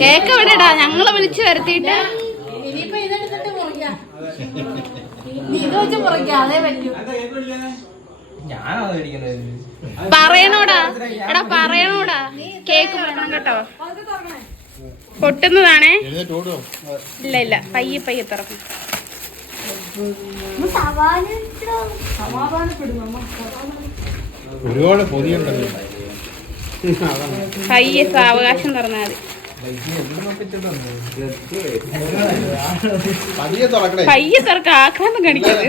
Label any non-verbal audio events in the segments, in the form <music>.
Cake എവിടെ ഇടാ ഞങ്ങൾ വിളിച്ചു വരുത്തിയിട്ട്. മേടിക്കുന്നത്? പറയണോടാ? എടാ പറയണോടാ? കേക്ക് വേണം കേട്ടോ. പൊട്ടുന്നതാണേ. ഇല്ല ഇല്ല. പയ്യെ പയ്യെ തുറക്കും. ഒരുപാട് പൊതിയുണ്ടല്ലോ. പയ്യെ സാവകാശം തുറന്നാൽ പയ്യെ തുറക്ക ആക്രമം കാണിക്കരുത്.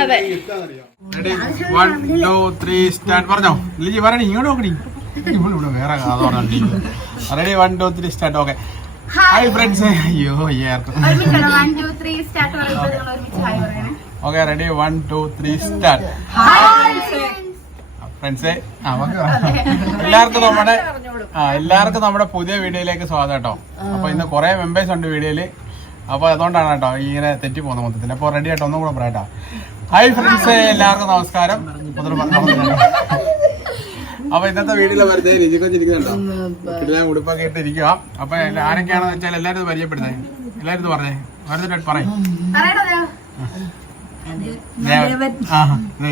അതെ വൺ ടു ത്രീ സ്റ്റാർട്ട് പറഞ്ഞോ? ലിജി പറയണി ഇങ്ങോട്ട് നോക്കണി ഇവിടെ വേറെ കഥ ready one two three start okay hi friends <laughs> അയ്യോ okay ready one two three start ഫ്രണ്ട്സേ എല്ലാവർക്കും നമ്മുടെ ആ എല്ലാവർക്കും നമ്മുടെ പുതിയ വീഡിയോയിലേക്ക് സ്വാഗതം കേട്ടോ. അപ്പൊ ഇന്ന് കുറെ മെമ്പേഴ്സ് ഉണ്ട് വീഡിയോയിൽ. അപ്പൊ അതുകൊണ്ടാണ് കേട്ടോ ഇങ്ങനെ തെറ്റി പോകുന്ന മൊത്തത്തിൽ അപ്പൊ റെഡി ആയിട്ട് ഒന്നും കൂടെ പറയാം ഹായ് ഫ്രണ്ട്സ് എല്ലാവർക്കും നമസ്കാരം. അപ്പൊ ഇന്നത്തെ വീട്ടിലെ വെറുതെ രുചിക്കൊണ്ടിരിക്കുന്നുണ്ടോ എല്ലാം ഉടുപ്പൊക്കെ ഇട്ട് ഇരിക്കുക അപ്പൊ ആരൊക്കെയാണെന്ന് വെച്ചാൽ എല്ലാരും ഇത് പരിചയപ്പെടുന്നത് എല്ലാരും ഇത് പറഞ്ഞേ. വെറുതെ പറയും. ദേ.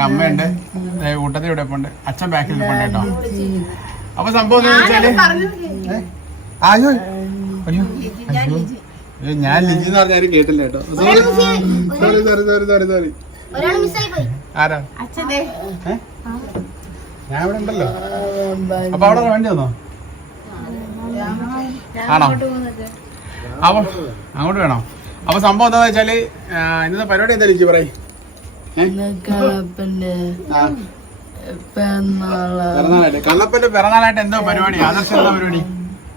അമ്മയുണ്ട്. കൂട്ടത്തിൽ ഇവിടെ ഉണ്ട് അച്ഛൻ ബാക്കിൽ നിൽപ്പുണ്ട് കേട്ടോ. അപ്പൊ സംഭവം എന്താ വെച്ചാൽ അയ്യോ. അയ്യോ, ഞാൻ ലിജി എന്ന് പറഞ്ഞ ആരും കേട്ടില്ല കേട്ടോ. Sorry sorry sorry sorry sorry sorry ആരാ? ഞാൻ ഇവിടെ ഉണ്ടല്ലോ. അപ്പൊ അവിടെ വണ്ടി വന്നോ? ആണോ? അപ്പൊ അങ്ങോട്ട് വേണോ? അപ്പൊ സംഭവം എന്താ വെച്ചാൽ ഇന്നത്തെ പരിപാടി എന്താ ലിജി പറയും? പിറന്നാൾ പിറന്നാളായിട്ട് കള്ളപ്പന്റെ പിറന്നാളായിട്ട് എന്തോ പരിപാടി? ആദർശ എന്താ പരിപാടി?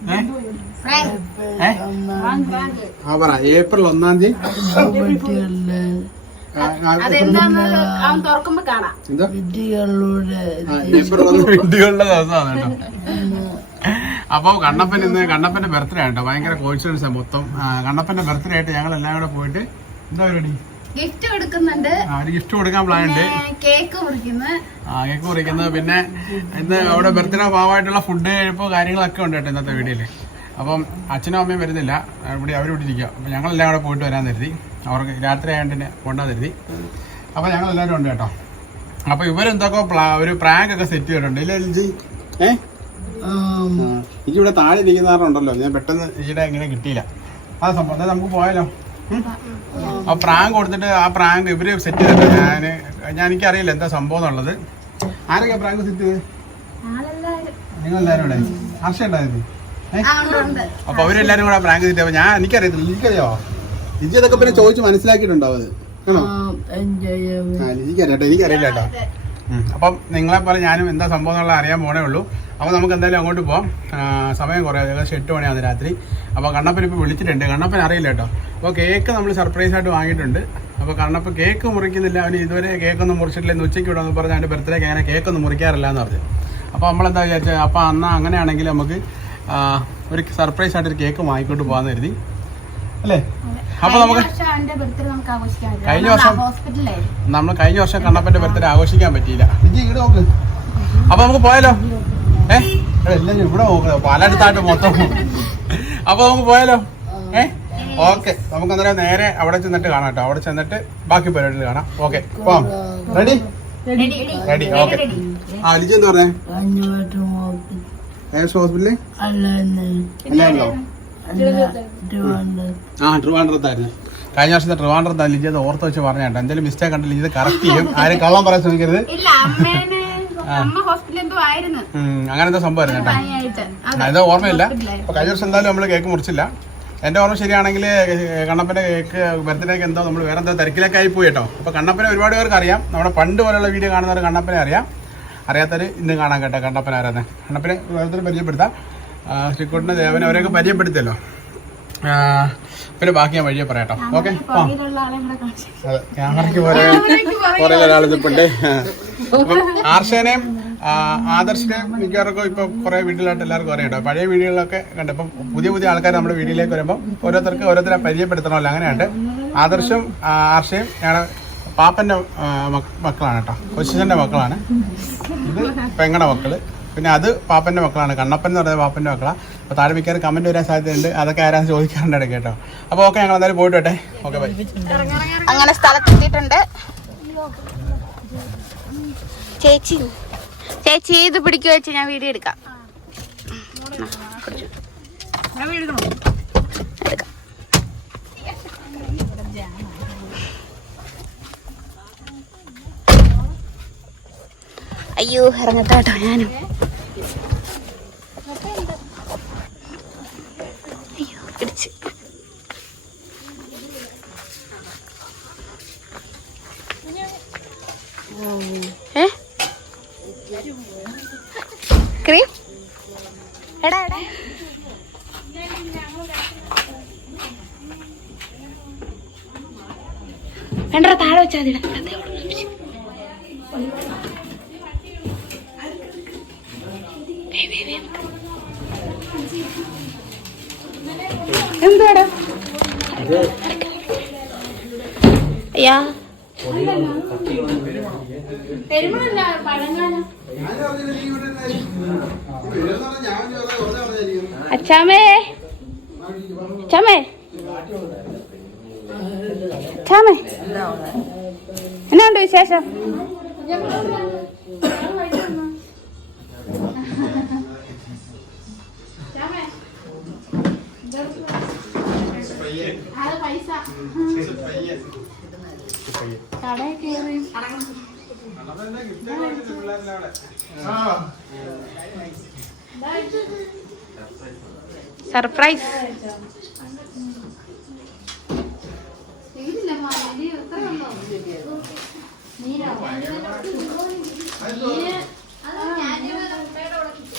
ഏ? ആ പറ. ഏപ്രിൽ ഒന്നാം തീയതി. അപ്പൊ കണ്ണപ്പൻ ഇന്ന് കണ്ണപ്പന്റെ ബർത്ത്ഡേ ആട്ടോ ഭയങ്കര കോൺഫിഡൻസ് മൊത്തം. കണ്ണപ്പന്റെ ബർത്ത്ഡേ ആയിട്ട് ഞങ്ങൾ എല്ലാം കൂടെ പോയിട്ട് എന്താ പരിപാടി? ഗിഫ്റ്റ് കൊടുക്കുന്നുണ്ട്. ഗിഫ്റ്റ് കൊടുക്കാൻ പ്ലാൻ ഉണ്ട്. കേക്ക് മുറിക്കുന്നത് ആ കേക്ക് മുറിക്കുന്നത് പിന്നെ ഇന്ന് അവിടെ ബർത്ത്ഡേ ഭാവമായിട്ടുള്ള ഫുഡ് കഴിപ്പോ കാര്യങ്ങളൊക്കെ ഉണ്ട് കേട്ടോ ഇന്നത്തെ വീഡിയോയിൽ അപ്പം അച്ഛനും അമ്മയും വരുന്നില്ല. ഇവിടെ അവരിവിടെ ഇവിടെ ഇരിക്കുക. അപ്പം ഞങ്ങളെല്ലാം കൂടെ പോയിട്ട് വരാൻ കരുതി. അവർക്ക് രാത്രി ആയതുകൊണ്ട് തന്നെ കൊണ്ടാ കരുതി. അപ്പം ഞങ്ങൾ എല്ലാവരും ഉണ്ട് കേട്ടോ. അപ്പോൾ ഇവരെന്തൊക്കെ പ്ലാ- ഒരു പ്രാങ്ക് ഒക്കെ സെറ്റ് ചെയ്തിട്ടുണ്ട്. ഇല്ലേ എൽജി ഏ? എനിക്കിവിടെ എനിക്ക് ഇവിടെ താഴെ ഇരിക്കുന്നവരുണ്ടല്ലോ ഞാൻ പെട്ടെന്ന് ഈടെ ഇങ്ങനെ കിട്ടിയില്ല. ആ സംഭവം. നമുക്ക് പോയാലോ? ആ പ്രാങ്ക് കൊടുത്തിട്ട് ആ പ്രാങ്ക് ഇവർ സെറ്റ് ചെയ്തിട്ട് ഞാൻ ഞാൻ എനിക്കറിയില്ല എന്താ സംഭവം എന്നുള്ളത്. ആരൊക്കെ പ്രാങ്ക് സെറ്റ് ചെയ്ത് നിങ്ങൾ എല്ലാവരും ഇവിടെ ഹർഷ ഉണ്ടായിരുന്നു? അപ്പൊ അവരെല്ലാരും കൂടെ പ്രാങ്ക് ചെയ്തിട്ട് ഞാൻ എനിക്കറിയത്തില്ല എനിക്കറിയാവോ ലിജി അതൊക്കെ പിന്നെ ചോദിച്ച് മനസ്സിലാക്കിയിട്ടുണ്ടാവും അത്? എനിക്കറിയില്ല കേട്ടോ. അപ്പം നിങ്ങളെ പോലെ ഞാനും എന്താ സംഭവം എന്നുള്ള അറിയാൻ പോണേ ഉള്ളൂ. അപ്പോൾ നമുക്ക് എന്തായാലും അങ്ങോട്ട് പോവാം. സമയം കുറേ ഏകദേശം എട്ട് മണിയാണ് രാത്രി. അപ്പോൾ കണ്ണപ്പൻ ഇപ്പോൾ വിളിച്ചിട്ടുണ്ട്. കണ്ണപ്പൻ അറിയില്ല കേട്ടോ. അപ്പോൾ കേക്ക് നമ്മൾ സർപ്രൈസ് ആയിട്ട് വാങ്ങിയിട്ടുണ്ട്. അപ്പോൾ കണ്ണപ്പൻ കേക്ക് മുറിക്കുന്നില്ല. അവന് ഇതുവരെ കേക്കൊന്നും മുറിച്ചിട്ടില്ല. എന്ന് ഉച്ചയ്ക്ക് വിടാന്ന് പറഞ്ഞ് അവന്റെ ബർത്ത്ഡേക്ക് അങ്ങനെ കേക്കൊന്നും മുറിക്കാറില്ല എന്ന് പറഞ്ഞു. അപ്പോൾ നമ്മളെന്താ വിചാരിച്ചത് അപ്പോൾ അന്ന് അങ്ങനെയാണെങ്കിൽ നമുക്ക് ഒരു സർപ്രൈസ് ആയിട്ട് ഒരു കേക്ക് വാങ്ങിക്കൊണ്ട് പോകാന്ന് കരുതി. അല്ലേ? അപ്പൊ നമുക്ക് കഴിഞ്ഞ വർഷം നമ്മൾ കഴിഞ്ഞ വർഷം കണ്ണപ്പന്റെ ബർത്ത്ഡേ ആഘോഷിക്കാൻ പറ്റിയില്ല. അപ്പൊ നമുക്ക് പോയാലോ? ഏഹ് എടാ, എല്ലാം ഇവിടെ നോക്കണം പലയിടത്തായിട്ട് മൊത്തം. അപ്പൊ നമുക്ക് പോയാലോ? ഏ? ഓക്കെ. നമുക്ക് അന്നേരം നേരെ അവിടെ ചെന്നിട്ട് കാണാം കേട്ടോ. അവിടെ ചെന്നിട്ട് ബാക്കി പരിപാടികൾ കാണാം. ഓക്കെ. പോവാം. റെഡി റെഡി ഓക്കെ ആ ലിജി എന്താ പറഞ്ഞേ? അഞ്ഞൂറ് ഹോസ്പിറ്റലിൽ അല്ല അല്ലായിരുന്നോ? ട്രിവാൻഡ്രം. ആ ട്രിവാൻഡ്രത്തായിരുന്നു. കഴിഞ്ഞ വർഷത്തെ ട്രിവാൻഡ്രത്താ ലിജി അത് ഓർത്ത് വെച്ച് പറഞ്ഞ കേട്ടോ. എന്തെങ്കിലും മിസ്റ്റേക്ക് കണ്ട് ലിജി കറക്റ്റ് ചെയ്യും. ആരും കള്ളം പറയാൻ ശ്രമിക്കരുത്. അങ്ങനെ എന്താ സംഭവമായിരുന്നു കേട്ടോ. പനിയായിട്ട് ഓർമ്മയില്ല. അപ്പൊ കഴിഞ്ഞ വർഷം എന്തായാലും നമ്മൾ കേക്ക് മുറിച്ചില്ല. എന്റെ ഓർമ്മ ശരിയാണെങ്കിൽ കണ്ണപ്പന്റെ കേക്ക് ബർത്ത്ഡേക്ക് എന്തോ നമ്മൾ വേറെ എന്തോ തിരക്കിലൊക്കെ ആയി പോയി കേട്ടോ. അപ്പൊ കണ്ണപ്പനെ ഒരുപാട് പേർക്ക് അറിയാം. നമ്മുടെ പണ്ട് പോലെയുള്ള വീഡിയോ കാണുന്നവർ കണ്ണപ്പനെ അറിയാം. അറിയാത്തവര് ഇന്ന് കാണാൻ കേട്ടോ. കണ്ണപ്പൻ ആരാന്ന്. കണ്ണപ്പനെ ഓരോരുത്തരും പരിചയപ്പെടുത്താം. ദേവൻ ദേവനെ അവരെയൊക്കെ പരിചയപ്പെടുത്തിയല്ലോ. പിന്നെ ബാക്കി ഞാൻ വഴിയെ പറയാം കേട്ടോ. ഓക്കെ അതെ ക്യാമറയ്ക്ക് കുറെ ഒരാൾ ഇതിപ്പുണ്ട് ആർഷേനെയും ആദർശിനെയും ആദർശിനെ മിക്കവാർക്കും ഇപ്പൊ കുറെ വീട്ടിലായിട്ട് എല്ലാവർക്കും അറിയാം പഴയ വീഡിയോകളൊക്കെ കണ്ടപ്പം പുതിയ പുതിയ ആൾക്കാർ നമ്മുടെ വീഡിയോയിലേക്ക് വരുമ്പോൾ ഓരോരുത്തർക്ക് ഓരോരുത്തരെ പരിചയപ്പെടുത്തണമല്ലോ. അങ്ങനെയുണ്ട്. ആദർശം ആർഷയും ഞങ്ങളുടെ പാപ്പന്റെ മക്കളാണ് കേട്ടോ. കൊച്ചിന്റെ മക്കളാണ്. ഇത് പെങ്ങടെ മക്കൾ. പിന്നെ അത് പാപ്പന്റെ മക്കളാണ്. കണ്ണപ്പൻ എന്ന് പറയുന്നത് പാപ്പന്റെ മക്കളാണ് അപ്പോൾ താഴെ മിക്കവാറും കമന്റ് വരാൻ സാധ്യതയുണ്ട്. അതൊക്കെ ആരാന്ന് ചോദിക്കാറുണ്ട് ഇടയ്ക്ക് കേട്ടോ. അപ്പോൾ ഓക്കെ ഞങ്ങൾ എന്തായാലും പോയിട്ട് ഓക്കെ ബൈ. അങ്ങനെ സ്ഥലത്തെത്തിയിട്ടുണ്ട് ചേച്ചി ചേച്ചി ഇത് പിടിക്കുക വെച്ച് ഞാൻ വീഡിയോ എടുക്കാം. ആ, പിടിച്ചു. അയ്യോ ഇറങ്ങട്ടെ. കേട്ടോ ഞാനും. അയ്യോ പിടിച്ച്. ഏ? ക്രീം? എടാ എടാ. വേണ്ട താഴെ വെച്ചാൽ മതി പെരുമാളല്ല പഴങ്ങാനം അച്ചാമേ അച്ചാമേ അച്ചാമേ എന്നാണ്ട് വിശേഷം? പൈസ. കടയിൽ കയറി. സർപ്രൈസ്. ഇതില്ല മാറി എത്ര വന്നോ നീരോ നീര് അത് ഞാൻ ഉപ്പയുടെ കൂടെ കിട്ടി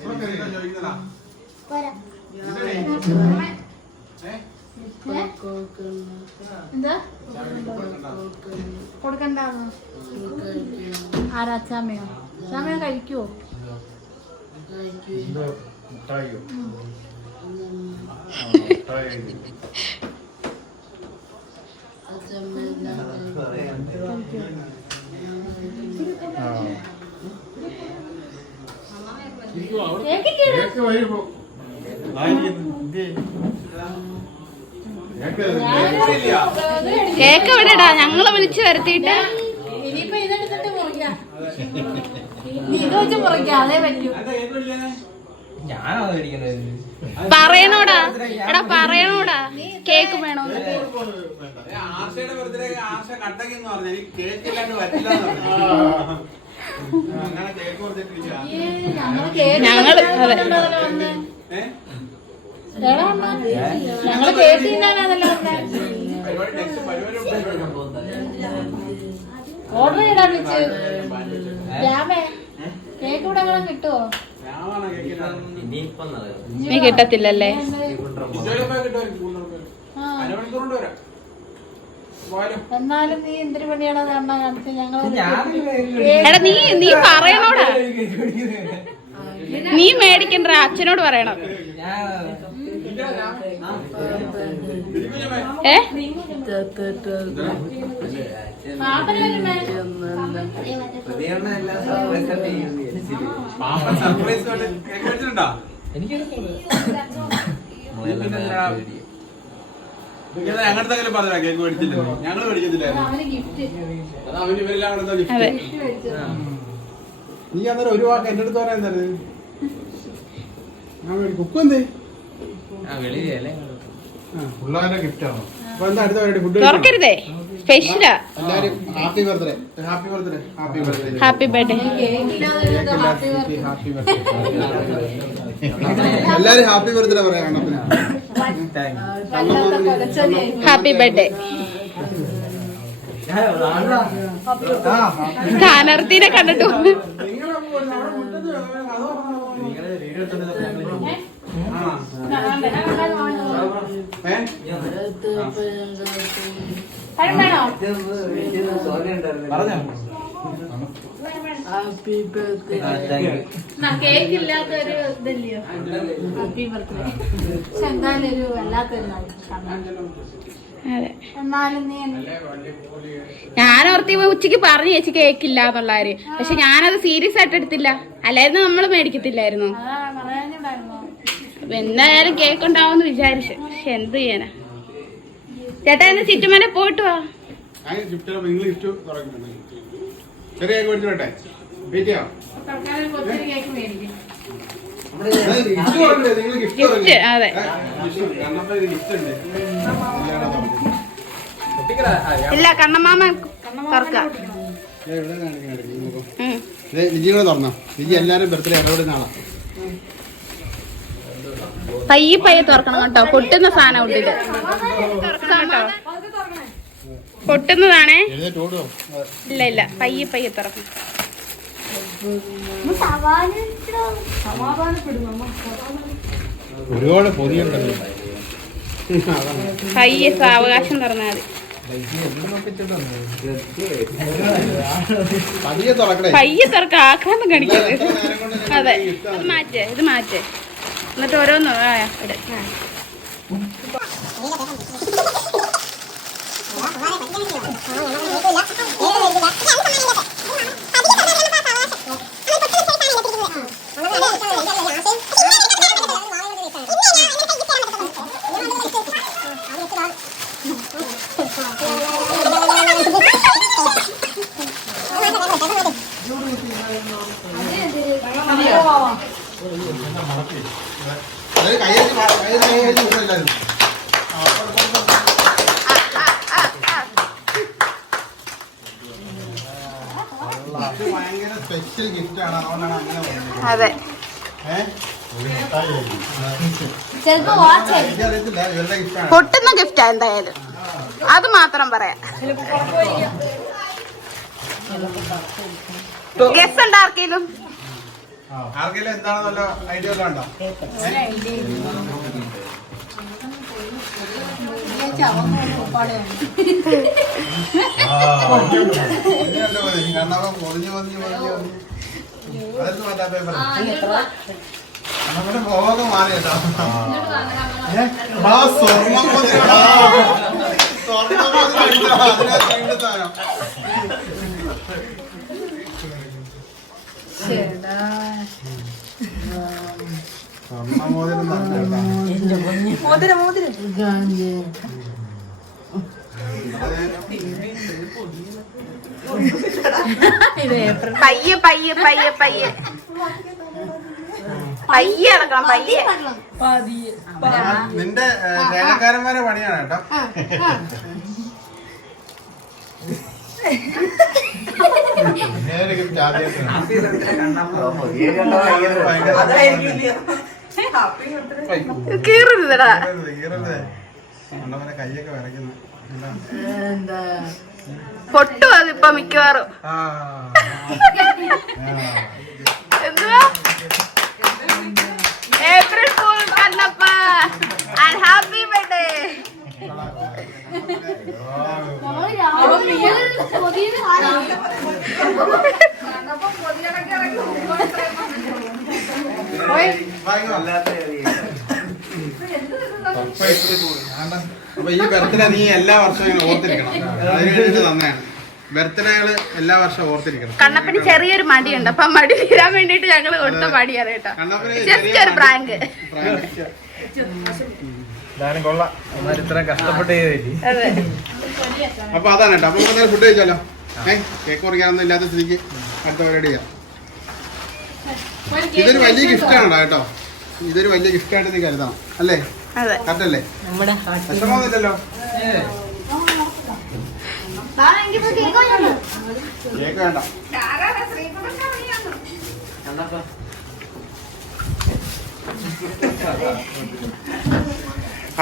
വരാം എന്താ? കൊടുക്കണ്ടാന്ന്. ആരാ? അച്ചാമ്മയോ അച്ചാമ്മയോ കഴിക്കുവോ? കേക്കില്ലേ? കേക്ക് എവിടെടാ? ഞങ്ങളെ വിളിച്ചു വരുത്തിയിട്ട്. ഇനിയിപ്പോ ഇതെടുത്തിട്ട് മുറിക്കാം. നീ ഇത് വെച്ച് മുറിക്കാം. അതേ പറ്റൂ. ഞാനാ മേടിക്കുന്നത്? പറയണോടാ. എടാ പറയണോടാ. കേക്ക് വേണോ ആശയുടെ ബർത്ത്ഡേ ആശ കട്ടക്ക് പറഞ്ഞു കേക്ക് ഇല്ലാണ്ട് പറ്റില്ല ഞങ്ങൾ അതെ. കേക്ക് തിന്നാനാണല്ലോ ഓർഡർ ചെയ്താ വിളിച്ച്. രാമേ കേക്ക് ഇവിടെ അങ്ങനെ കിട്ടുവോ? നീ കിട്ടത്തില്ലല്ലേ? ആ അരമണിക്കൂർ കൊണ്ട് വരാം പോയാലും എന്നാലും നീ എന്തൊരു പണിയാണോ കാണാൻ കാണിച്ചത് ഞങ്ങൾ എടാ നീ നീ പറയണോടാ. നീ മേടിക്കണ്ട അച്ഛനോട് പറയണം. ഏ? പാപ്പന് ഞങ്ങളുടെ പറഞ്ഞ കേക്ക് മേടിച്ചിട്ടില്ല ഞങ്ങൾ മേടിക്കത്തില്ലായിരുന്നു. അവന് ഗിഫ്റ്റ് അത് അവന് ഇവരെല്ലാം കൂടെ ഗിഫ്റ്റ് നീ അന്നേരം ഒരു വാക്ക് എന്റെ അടുത്ത് പറയാൻ തരുന്നത് ഞാൻ കുക്ക് എന്തേ? പിള്ളേരുടെ ഗിഫ്റ്റ് ആണോ? അപ്പൊ എന്താ അടുത്ത പരിപാടി? ഫുഡ് എല്ലാരും happy birthday. Happy birthday. Happy birthday. Happy birthday. എല്ലാരും ഹാപ്പി ബർത്ത്ഡേ പറയാം ഹാപ്പി ബർത്ത്ഡേ. സ്ഥാനാർത്ഥിനെ കണ്ടിട്ടു ഏഹ് പഴം പറഞ്ഞോ. ഹാപ്പി ബർത്ത്ഡേ കേക്ക് ഇല്ലാത്ത ഒരു ഇതല്ലയോ ഹാപ്പി ബർത്ത്ഡേ പക്ഷെ എന്തായാലും ഒരു വല്ലാത്തൊരു അതെ. എന്നാലും നീ ഞാൻ ഓർത്തി ഉച്ചയ്ക്ക് പറഞ്ഞു ചേച്ചി കേക്കില്ല എന്നുള്ളാര്. കാര്യം പക്ഷെ ഞാനത് സീരിയസ് ആയിട്ട് എടുത്തില്ല. അല്ലായിരുന്നു നമ്മൾ മേടിക്കത്തില്ലായിരുന്നു. എന്തായാലും കേക്ക് ഉണ്ടാവുമെന്ന് വിചാരിച്ചു. പക്ഷെ എന്ത് ചെയ്യാനാ? ചേട്ടാ ഇന്ന് ചുറ്റുമല പോയിട്ട് വാ. ചെറിയ കേക്ക് മേടിച്ചു വിട്ടെ മേടിക്കും ഗിഫ്റ്റ് അതെ. ഇല്ല കണ്ണമാമ തുറക്കാം. തുറന്നോ? ലിജി എല്ലാവരും ബർത്ത്ഡേ ഇടപെടുന്ന ആളാ. പയ്യെ പയ്യെ തുറക്കണം കേട്ടോ. പൊട്ടുന്ന സാധനം ഉണ്ട് ഇത് തുറക്കണം പൊട്ടുന്നതാണേ? ഇല്ല ഇല്ല. പയ്യ പയ്യെ തുറക്കണം. ഒരുപാട് പൊതിയുണ്ടല്ലോ. പയ്യെ സാവകാശം തുറന്നാൽ പയ്യെ തുറക്ക ആക്രാന്തം കാണിക്കരുത്. അതെ. മാറ്റേ ഇത് മാറ്റ്. എന്നിട്ട് ഓരോന്ന് ആ, അത്. സ്പെഷ്യൽ ഗിഫ്റ്റ് ആണ് അതുകൊണ്ടാണ് അങ്ങനെ പൊട്ടുന്ന ഗിഫ്റ്റാ എന്തായാലും. അത് മാത്രം പറയാം. ഗസ് ഉണ്ട് ആർക്കെങ്കിലും എന്താണ് എന്താണെന്നല്ല ഐഡിയ വല്ലതും ഉണ്ടോ പൊതിഞ്ഞ് പൊതിഞ്ഞ് പൊതിഞ്ഞ്. അതെടുത്ത് മാറ്റാൻ പേപ്പർ നമ്മുടെ മുഖമൊക്കെ മാറി കേട്ടോ സ്വർണം. സ്വർണം. അതിനകത്ത് വീണ്ടും സാധനം. സ്വർണം മോതിരം തന്നെ കേട്ടോ. ഗാന്ധി പയ്യെ പയ്യെ പയ്യെ പയ്യെ. പയ്യെ അടക്കണം പയ്യെ. നിന്റെ ചേനക്കാരന്മാരെ പണിയാണ് കേട്ടോ. കീറരുതടാ പൊട്ടു അതിപ്പോ മിക്കവാറും. എന്തുവാ? April fool Kannappa and happy birthday അപ്പൊ ഈ ബർത്ത്ഡേ നീ എല്ലാ വർഷവും ഇങ്ങനെ ഓർത്തിരിക്കണം അതിന് വേണ്ടിട്ട് തന്നെയാണ് ബർത്ത്ഡേകൾ എല്ലാ വർഷവും ഓർത്തിരിക്കണം കണ്ണപ്പന് ചെറിയൊരു മടിയുണ്ട്. അപ്പൊ മടി തീരാൻ വേണ്ടിട്ട് ഞങ്ങൾ കൊടുത്ത മടിയാണ് കേട്ടോ. കണ്ണപ്പന് ജസ്റ്റ് ഒരു പ്രാങ്ക്. എന്തായാലും കൊള്ളാം. ഇത്ര കഷ്ടപ്പെട്ട് ചെയ്തില്ലേ അപ്പൊ അതാണ് കേട്ടോ അപ്പൊ നമുക്ക് ഫുഡ് കഴിച്ചാലോ? ഏ കേക്ക് മുറിക്കാനൊന്നും ഇല്ലാത്ത സ്ഥിതിക്ക് അടുത്ത പരിപാടി ചെയ്യാം. ഒരു ഇതൊരു വലിയ ഗിഫ്റ്റ് ആണ് കേട്ടോ. ഇതൊരു വലിയ ഗിഫ്റ്റ് ആയിട്ട് നീ കരുതണം. അല്ലേ? അതെ. കറക്റ്റ് നമ്മുടെ ഹാർട്ട് വിഷമമൊന്നുമില്ലല്ലോ? കേക്ക് വേണ്ട. കേക്ക്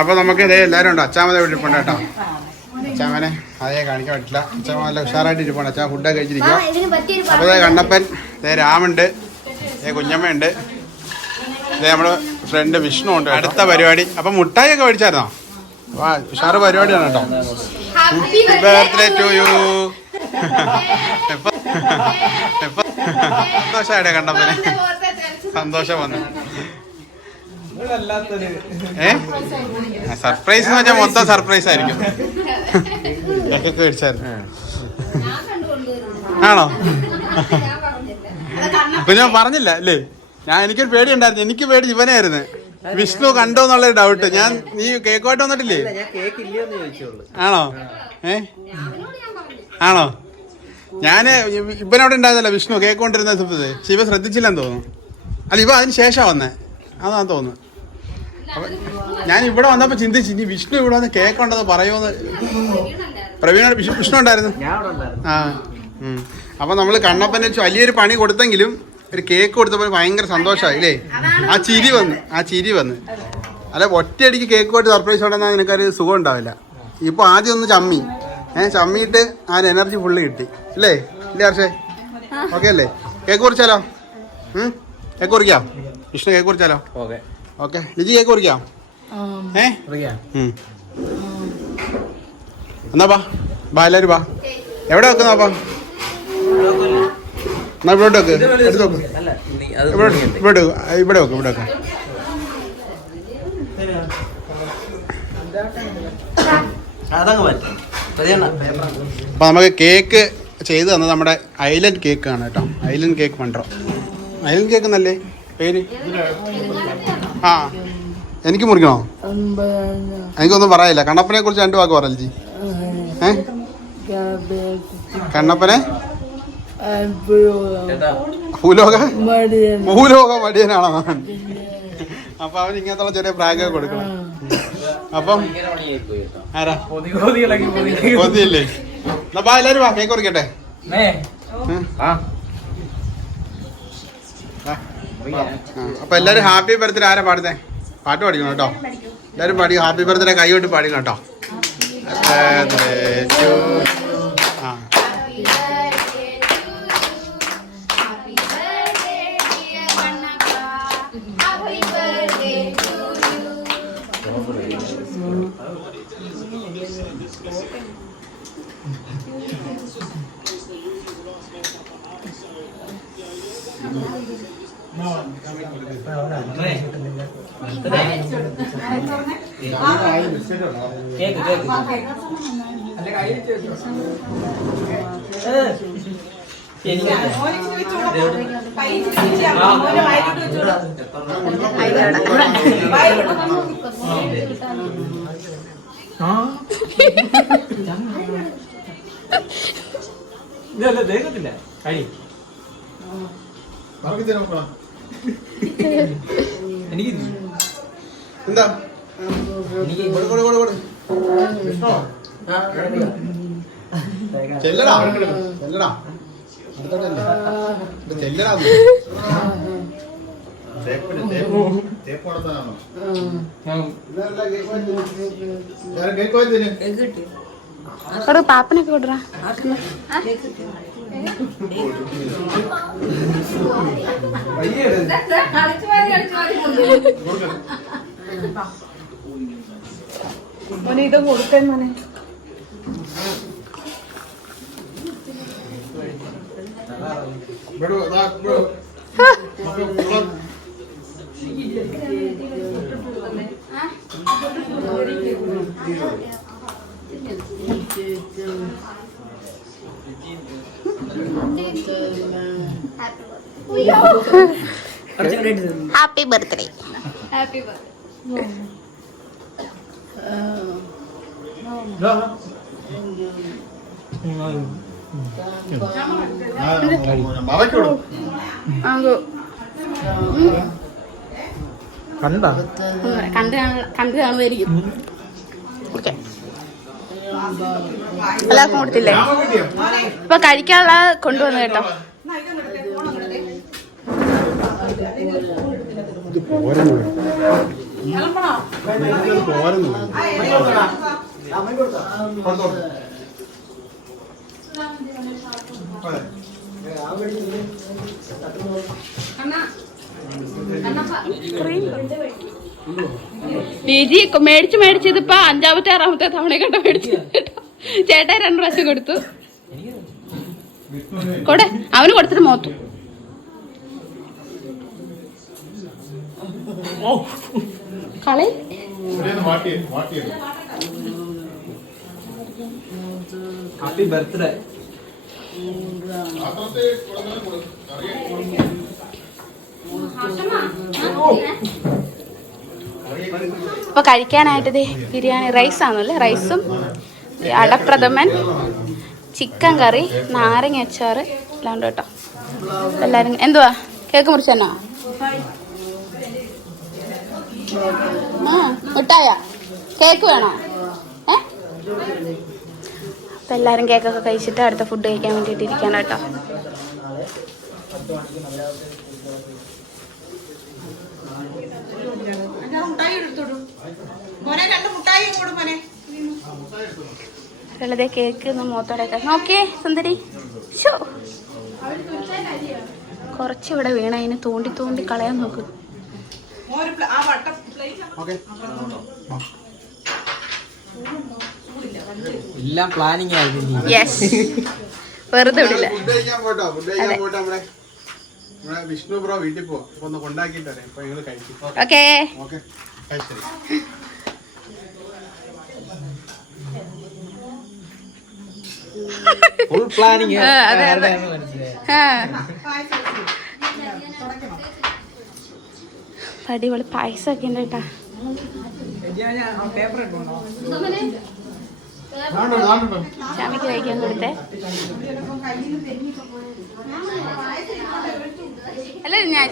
അപ്പൊ നമുക്ക് ഇതേ എല്ലാവരും ഉണ്ട്? അച്ചാമതെ ഇവിടെ ഇരിപ്പുണ്ട് കേട്ടോ. അച്ചാമനെ അതേ കാണിക്കാൻ പറ്റില്ല. അച്ചാമ നല്ല ഉഷാറായിട്ട് ഇരിപ്പുണ്ട്. അച്ചാ ഫുഡൊക്കെ കഴിച്ചിരിക്കുക അപ്പോൾ ഇതേ കണ്ണപ്പൻ ഇതേ രാമുണ്ട് ഇതേ കുഞ്ഞമ്മയുണ്ട് ഇതേ നമ്മുടെ ഫ്രണ്ട് വിഷ്ണു ഉണ്ട് അടുത്ത പരിപാടി. അപ്പൊ മുട്ടായി ഒക്കെ മേടിച്ചായിരുന്നോ? വാ ഉഷാറ് പരിപാടിയാണ് കേട്ടോ. ബർത്ത്ഡേ ടു യു കണ്ടപ്പനെ സന്തോഷം വന്നു. സർപ്രൈസ് എന്ന് വെച്ചാൽ മൊത്തം സർപ്രൈസ് ആയിരിക്കും. മേടിച്ചായിരുന്നു ആണോ? അപ്പൊ ഞാൻ പറഞ്ഞില്ല അല്ലേ? ഞാൻ എനിക്കൊരു പേടി ഉണ്ടായിരുന്നു എനിക്ക് പേടി ഇവനായിരുന്നു. വിഷ്ണു കണ്ടോ എന്നുള്ള ഡൗട്ട് ഞാൻ നീ കേക്കുമായിട്ട് വന്നിട്ടില്ലേ? ഞാൻ കേക്ക് ഇല്ലയോന്ന് ചോദിച്ചോളൂ ആണോ? ഏ? ആണോ? ഞാൻ ഇവനോട് ഇവനവിടെ ഉണ്ടായിരുന്നല്ലോ വിഷ്ണു കേക്ക് കൊണ്ടിരുന്ന സമയത്ത് ശിവ ശ്രദ്ധിച്ചില്ലെന്ന് തോന്നുന്നു. അല്ല ഇവ അതിന് ശേഷം വന്നേ. അതാന്ന് തോന്നുന്നു. ഞാൻ ഇവിടെ വന്നപ്പോ ചിന്തിച്ചു ഇനി വിഷ്ണു ഇവിടെ വന്ന് കേക്ക് ഉണ്ടെന്ന് പറയുമെന്ന് പ്രവീണ വിഷ്ണു വിഷ്ണു ഉണ്ടായിരുന്നു. ഞാൻ അവിടെ ഉണ്ടായിരുന്നു. ആ ഉം. അപ്പൊ നമ്മൾ കണ്ണപ്പനെ വെച്ച് വലിയൊരു പണി കൊടുത്തെങ്കിലും ഒരു കേക്ക് കൊടുത്തപ്പോൾ ഭയങ്കര സന്തോഷമായി അല്ലേ ആ ചിരി വന്ന് ആ ചിരി വന്ന്. അല്ല ഒറ്റയടിക്ക് കേക്ക് പോയിട്ട് സർപ്രൈസ് ഉണ്ടെന്നാൽ നിനക്കൊരു സുഖം ഉണ്ടാവില്ല. ഇപ്പൊ ആദ്യം ഒന്ന് ചമ്മി. ഏഹ് ചമ്മിയിട്ട് ആ ഒരു എനർജി ഫുള്ള് കിട്ടി. അല്ലേ ഇല്ലേ ഹർഷേ? ഓക്കെ അല്ലേ? കേക്ക് കുറിച്ചാലോ ഉം? കേക്ക് കുറിക്കാം? വിഷ്ണു കേക്ക് കുറിച്ചാലോ? ഓക്കെ. ഓക്കെ. ലിജി കേക്ക് കുറിക്കാം? ഏ. എന്നാ ബാ ബാ എല്ലാവരും ബാ എവിടെ വെക്കുന്നപ്പാ എന്നാ ഇവിടെ വെക്ക്. എടുത്ത് വെക്ക്. അല്ല നീ- അത് ഇവിടെ. ഇവിടെ ഇവിടെ വെക്ക് ഇവിടെ വെക്ക്. അപ്പൊ നമുക്ക് കേക്ക് ചെയ്ത് തന്നത് നമ്മുടെ ഐലൻഡ് കേക്ക് ആണ് കേട്ടോ. ഐലൻഡ് കേക്ക് മൺട്രോ ഐലൻഡ് കേൾക്കുന്നല്ലേ? പേര്? ആ. എനിക്ക് മുറിക്കണോ? എനിക്കൊന്നും പറയില്ല കണ്ണപ്പനെ കുറിച്ച് രണ്ട് വാക്ക് പറയൽ ജി ഏ? കണ്ണപ്പനെ? ഭൂലോക? ഭൂലോക മടിയനാണോ അപ്പൊ അവൻ ഇങ്ങനത്തുള്ള ചെറിയ പ്രാഗ് കൊടുക്കണം. അപ്പം ആരാ? കൊതിയില്ലേ എന്നാ ബാ എല്ലാരും വാ കേക്ക് കുറിക്കട്ടെ. ആ, അപ്പൊ എല്ലാരും ഹാപ്പി ബർത്ത്ഡേ ആരാ പാടുന്നേ? പാട്ട് പഠിക്കണം കേട്ടോ? എല്ലാരും പാടി ഹാപ്പി ബർത്ത്ഡേ കൈകൊണ്ട് പാടിക്കണം കേട്ടോ? Birthday to you. ഇതല്ല ദേഹത്തില്ല കഴി എനിക്ക് എന്താ എനിക്ക് ചെല്ലടാ. ചെല്ലടാ. ചെല്ലടാ. അവിടെ പാപ്പനൊക്കെ കൊടുറാ മോനെ ഇത് കൊടുക്കാൻ മോനെ. Happy birthday. ഹാപ്പി കണ്ടു കണ്ടു കാണുമായിരിക്കും ഓക്കെ. എല്ലാവർക്കും കൊടുത്തില്ലേ? ഇപ്പൊ കഴിക്കാനുള്ള കൊണ്ടുവന്നു കേട്ടോ. ഇത് പോരുന്നു. രുചി മേടിച്ച് മേടിച്ചത് ഇപ്പൊ അഞ്ചാമത്തെ ആറാമത്തെ തവണ കണ്ട മേടിച്ചു. കേട്ടോ ചേട്ടാ രണ്ടു പ്രാവശ്യം കൊടുത്തു. കൊടെ. അവന് കൊടുത്തിട്ട് മോത്തു. കളി? ഹാപ്പി ബർത്ത്ഡേ അപ്പൊ കഴിക്കാനായിട്ട് ദേ ബിരിയാണി റൈസ് ആണല്ലേ റൈസും അടപ്രഥമൻ ചിക്കൻ കറി നാരങ്ങ അച്ചാർ എല്ലാം ഉണ്ട് കേട്ടോ. എല്ലാരും എന്തുവാ? കേക്ക് മുറിച്ചെന്നോ മിഠായ. കേക്ക് വേണോ? അപ്പൊ എല്ലാരും കേക്കൊക്കെ കഴിച്ചിട്ട് അടുത്ത ഫുഡ് കഴിക്കാൻ വേണ്ടിട്ട് ഇരിക്കണം കേട്ടോ. വെള്ളതെ കേക്ക് മുഖത്തോടെ നോക്കിയേ സുന്ദരി. ഷോ കുറച്ചിവിടെ വീണ അതിന് തോണ്ടി തോണ്ടി കളയാൻ നോക്ക്. ഓക്കെ. എല്ലാം പ്ലാനിങ് ആയിരുന്നു യെസ് വെറുതെ വിടില്ല. നമ്മുടെ വിഷ്ണു ബ്രോ വീട്ടിൽ പോവാം അപ്പൊ ഒന്ന് കൊണ്ടാക്കിയിട്ട് വരാം. അപ്പൊ ഞങ്ങൾ കഴിക്കും. ഓക്കേ. ഓക്കെ. ശരി ഫുൾ പ്ലാനിങ്. അടിപൊളി പായസമൊക്കെ ഉണ്ട് കേട്ടാ. ചാമിക്ക് കഴിക്കാൻ കൊടുത്തേ. അല്ല ഞാൻ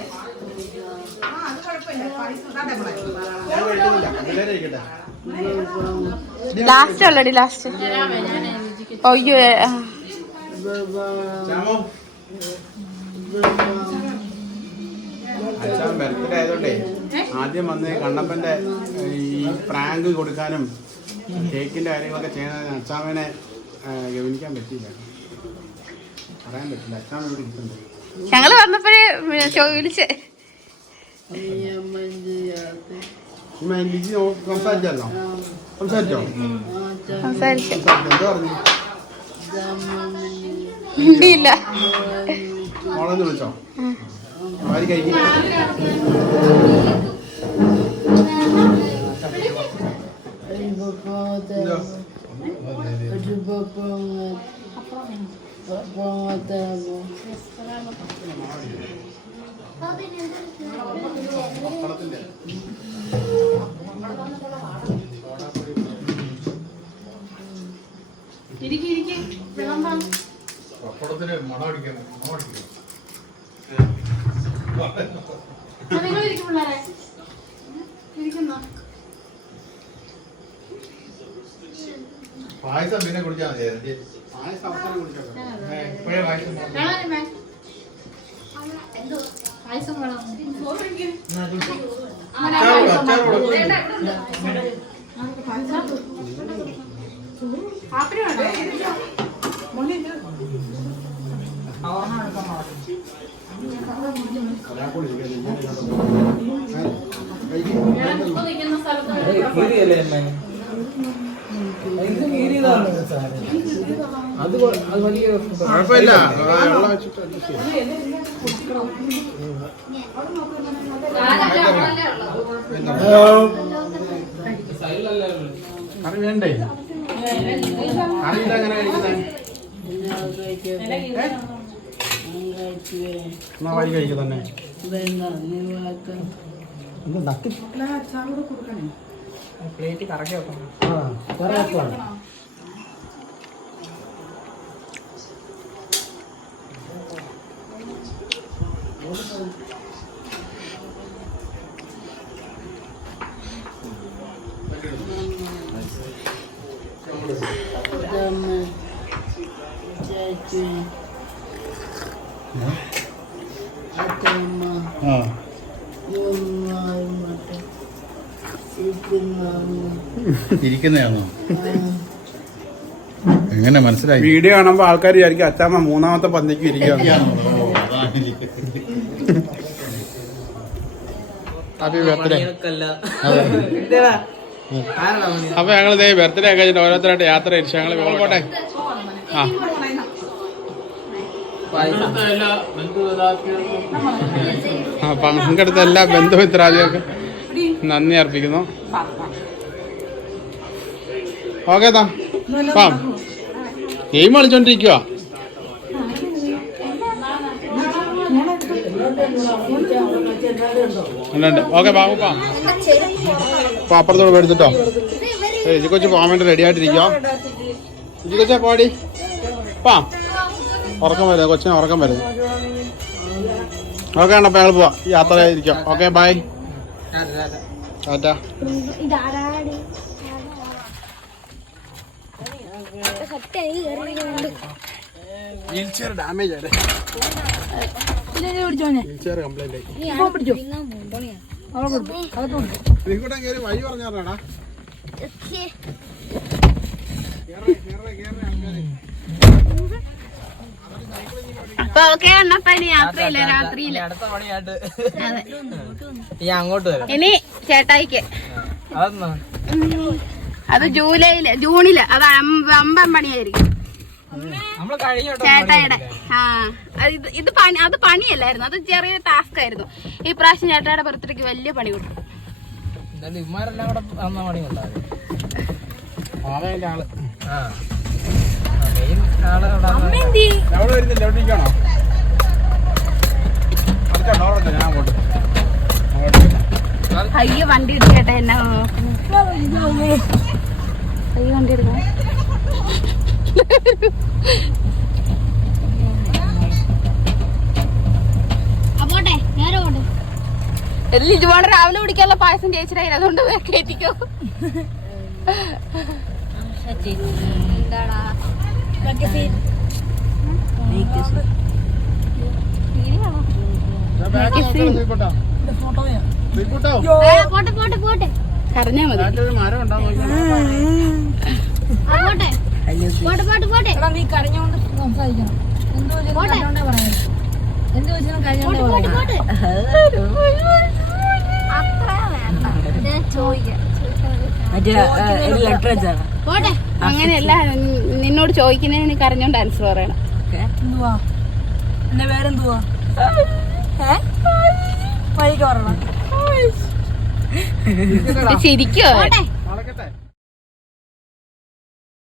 ലാസ്റ്റ് ഉള്ളടി ലാസ്റ്റ്. ശ്യാമോ. അച്ഛൻ ബർത്ത്ഡേ ആയതുകൊണ്ടേ ആദ്യം വന്ന് കണ്ണപ്പന്റെ ഈ പ്രാങ്ക് കൊടുക്കാനും കേക്കിന്റെ കാര്യങ്ങളൊക്കെ ചെയ്യുന്നതിന് അച്ചാമ്മനെ ഗവനിക്കാൻ പറ്റിയില്ല. പറയാൻ പറ്റില്ല. അച്ചാമ്മ ഇവിടെ ഇരിക്കുന്നുണ്ട് ഞങ്ങൾ വന്നപ്പോഴേ വിളിച്ച്. ലിജി സംസാരിച്ചായിരുന്നോ സംസാരിച്ചോ? സംസാരിച്ചു സംസാരിച്ചോ. എന്താ പറഞ്ഞു? മിണ്ടിയില്ല മോളെന്ന് വിളിച്ചോ? ആര് കഴിക്കും. പപ്പടത്തിന് മണം അടിക്കണം മണം അടിക്കണം നിങ്ങൾ ഇരിക്കും പിള്ളേരെ. ഇരിക്കുന്നോ? പായസം പിന്നെ കുടിച്ചാൽ മതി പായസം അവസാനം കുടിച്ചോ ഇപ്പോഴേ പായസം പായസം സ്ഥലത്ത് അത് അത് വലിയ കുഴപ്പമില്ല. വെള്ളം വെച്ചിട്ട് adjust ചെയ്യാം. ഞാനല്ല അവളല്ലേ ഉള്ളത് കറി വേണ്ടേ അറിയില്ല എങ്ങനെ കഴിക്കുന്നത് എന്നാ വഴി കഴിക്കുക തന്നെ പ്ലേറ്റ് കറക്കി വെക്കണം. ആ ഇരിക്കുന്നതാണോ? എങ്ങനെ മനസ്സിലായി? വീഡിയോ കാണുമ്പോൾ ആൾക്കാർ വിചാരിക്കും അച്ചാമ്മ മൂന്നാമത്തെ പന്തിക്ക് ഇരിക്കുക ഹാപ്പി ബർത്ത്ഡേ അപ്പൊ ഞങ്ങൾ ഇതേ ബർത്ത്ഡേ ഒക്കെ കഴിഞ്ഞിട്ട് ഓരോരുത്തരായിട്ട് യാത്ര തിരിച്ചു ഞങ്ങൾ പോകട്ടെ ആ. ആ പങ്കെടുത്ത എല്ലാ ബന്ധുമിത്രാദികൾക്കും നന്ദി അർപ്പിക്കുന്നു. ഓക്കെ താ. പാം. ഗെയിം കളിച്ചോണ്ടിരിക്കുക ഓക്കെ ബാബു പാ. അപ്പൊ അപ്പുറത്തോട് എടുത്തിട്ടോ. ഏയ് ഇജി കൊച്ചു പോകാൻ വേണ്ടി റെഡി ആയിട്ടിരിക്കുക ഇജി കൊച്ചാ പാടി. പാ. ഉറക്കം വരുന്നത് കൊച്ചിനെ ഉറക്കം വരുന്നത് ഓക്കെ ആണപ്പോ ഞങ്ങൾ പോവാം. യാത്ര ഇരിക്കാം okay bye. Tata. Damage complaint ആയി. നിങ്ങോട്ടെ കയറി വഴി പറഞ്ഞാടാ. അപ്പൊ ഓക്കെ അപ്പൊ ഇനി യാത്രയില്ല രാത്രിയില്ല. അടുത്ത പണിയായിട്ട് ഈ അങ്ങോട്ട് വരാം. ഇനി ചേട്ടായിക്ക്. അതെന്നാ? അത് ജൂലൈയിൽ ജൂണിൽ അത് അമ്പം പണിയായിരിക്കും. ചേട്ടായിടെ. ആ അത് ഇത് ഇത് പണി അത് പണിയല്ലായിരുന്നു. അത് ചെറിയ ടാസ്ക് ആയിരുന്നു. ഈ പ്രാവശ്യം ചേട്ടായുടെ ബർത്ത്ഡേക്ക് വലിയ പണി കൊടുക്കും അയ്യോ വണ്ടി ഇടിച്ചേട്ടാ എന്നാ അയ്യോ വണ്ടി എടുക്കണം രാവിലെ കുടിക്കാനുള്ള പായസം ചേച്ചിയുടെ കയ്യിൽ അതുകൊണ്ട് കയറ്റിക്കോ ഫോട്ടോ പോട്ടെ പോട്ടെ പോട്ടെ. കരഞ്ഞാ മതി. നീ കരഞ്ഞോണ്ട് സംസാരിക്കണം. എന്ത് പോട്ടെ. പറയാം? എന്ത് കരഞ്ഞോണ്ടേ അങ്ങനെയല്ല നി- നിന്നോട് ചോദിക്കുന്നതിന് കരഞ്ഞോണ്ട് ആൻസർ പറയണം. എന്റെ പേരെന്തുവാ? വഴിക്ക് പറയണം. <laughs> നടക്കട്ടെ